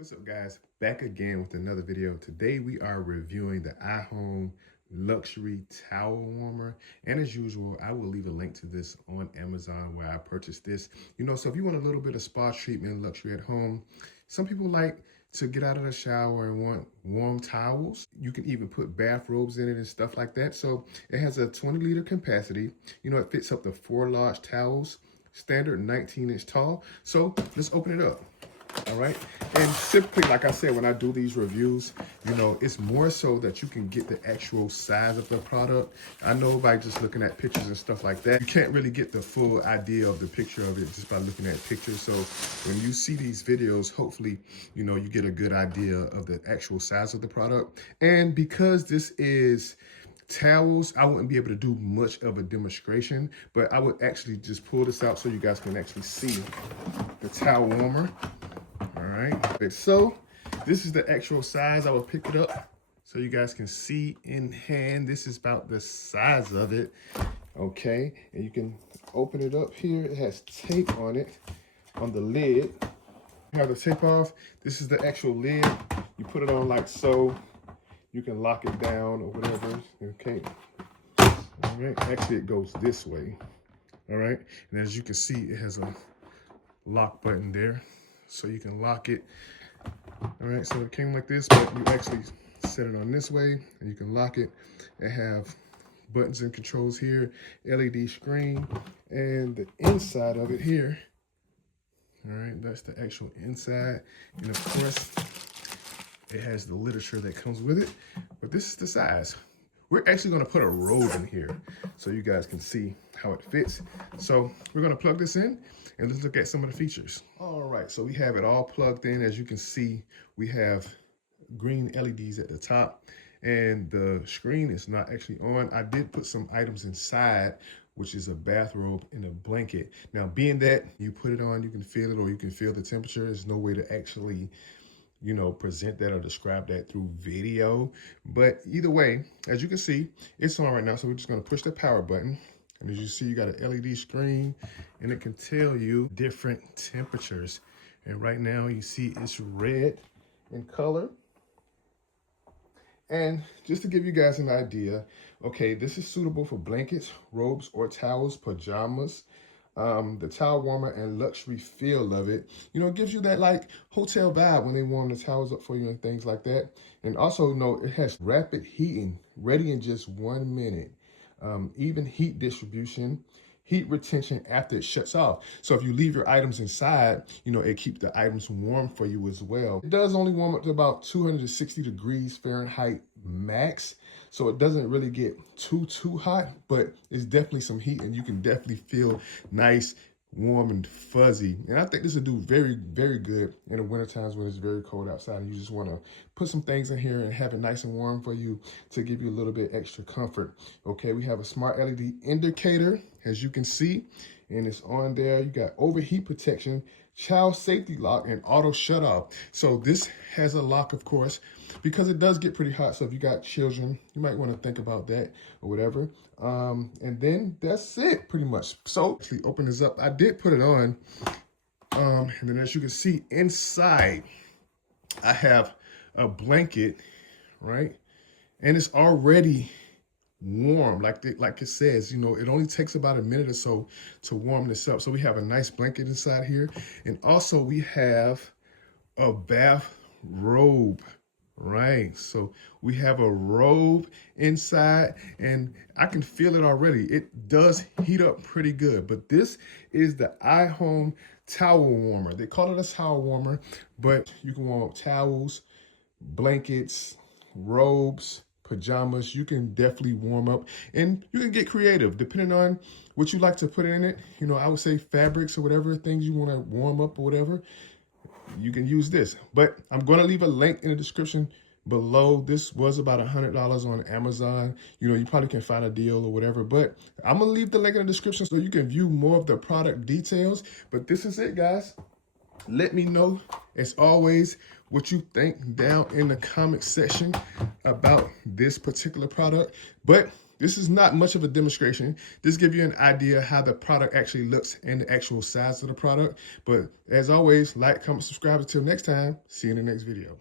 What's up, guys? Back again with another video. Today we are reviewing the iHome luxury towel warmer, and as usual I will leave a link to this on Amazon where I purchased this. So if you want a little bit of spa treatment luxury at home, some people like to get out of the shower and want warm towels. You can even put bathrobes in it and stuff like that. So it has a 20-liter capacity. It fits up to 4 large towels, standard 19-inch tall. So let's open it up. All right. And typically, like I said, when I do these reviews, it's more so that you can get the actual size of the product. I know by just looking at pictures and stuff like that, you can't really get the full idea of the picture of it just by looking at pictures. So when you see these videos, hopefully, you get a good idea of the actual size of the product. And because this is towels, I wouldn't be able to do much of a demonstration, but I would actually just pull this out so you guys can actually see the towel warmer. All right, so this is the actual size. I will pick it up so you guys can see in hand. This is about the size of it, okay? And you can open it up here. It has tape on it, on the lid. You have the tape off. This is the actual lid. You put it on like so. You can lock it down or whatever, okay? All right, actually it goes this way, all right? And as you can see, it has a lock button there, so you can lock it. All right, so it came like this, but you actually set it on this way and you can lock it and have buttons and controls here, LED screen, and the inside of it here. All right, that's the actual inside. And of course, it has the literature that comes with it, but this is the size. We're actually gonna put a robe in here so you guys can see how it fits. So we're gonna plug this in and let's look at some of the features. All right, so we have it all plugged in. As you can see, we have green LEDs at the top and the screen is not actually on. I did put some items inside, which is a bathrobe and a blanket. Now, being that you put it on, you can feel it or you can feel the temperature. There's no way to actually present that or describe that through video. But either way, as you can see, it's on right now. So we're just gonna push the power button. And as you see, you got an LED screen and it can tell you different temperatures. And right now you see it's red in color. And just to give you guys an idea, okay, this is suitable for blankets, robes, or towels, pajamas. The towel warmer and luxury feel of it, it gives you that like hotel vibe when they warm the towels up for you and things like that. And also, it has rapid heating, ready in just 1 minute. Even heat distribution, heat retention after it shuts off. So if you leave your items inside, it keeps the items warm for you as well. It does only warm up to about 260 degrees Fahrenheit max. So it doesn't really get too hot, but it's definitely some heat and you can definitely feel nice, warm and fuzzy. And I think this will do very, very good in the winter times when it's very cold outside and you just want to put some things in here and have it nice and warm for you to give you a little bit extra comfort. Okay, we have a smart LED indicator, as you can see, and it's on there. You got overheat protection, child safety lock, and auto shut off. So this has a lock, of course, because it does get pretty hot. So if you got children, you might want to think about that or whatever. And then that's it pretty much. So actually open this up. I did put it on. And then as you can see inside, I have a blanket, right? And it's already warm, like it says, it only takes about a minute or so to warm this up. So we have a nice blanket inside here. And also we have a bath robe, right? So we have a robe inside and I can feel it already. It does heat up pretty good, but this is the iHome towel warmer. They call it a towel warmer, but you can warm up towels, blankets, robes, pajamas. You can definitely warm up and you can get creative depending on what you like to put in it. I would say fabrics or whatever things you want to warm up or whatever, you can use this. But I'm going to leave a link in the description below. This was about $100 on Amazon. You probably can find a deal or whatever, but I'm going to leave the link in the description so you can view more of the product details. But this is it, guys. Let me know, as always, what you think down in the comment section about this particular product. But This is not much of a demonstration. This gives you an idea how the product actually looks and the actual size of the product. But as always, like, comment, subscribe. Until next time, see you in the next video.